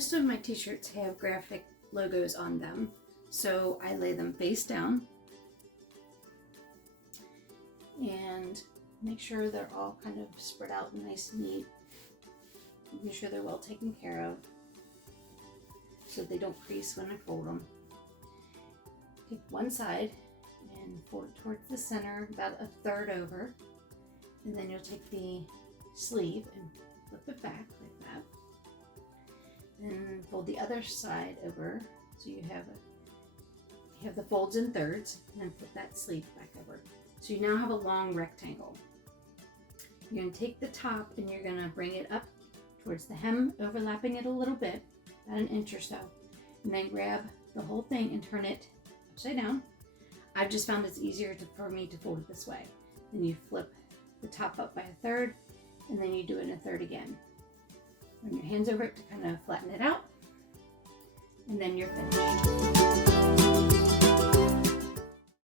most of my t-shirts have graphic logos on them, so I lay them face down and make sure they're all kind of spread out and nice and neat, making sure they're well taken care of so they don't crease when I fold them. Take one side and fold it towards the center, about a third over, and then you'll take the sleeve and flip it back like that. Then fold the other side over so you have the folds in thirds, and then put that sleeve back over. So you now have a long rectangle. You're going to take the top and you're going to bring it up towards the hem, overlapping it a little bit, about an inch or so, and then grab the whole thing and turn it upside down. I've just found it's easier for me to fold it this way. Then you flip the top up by a third, and then you do it in a third again. Run your hands over it to kind of flatten it out, and then you're finished.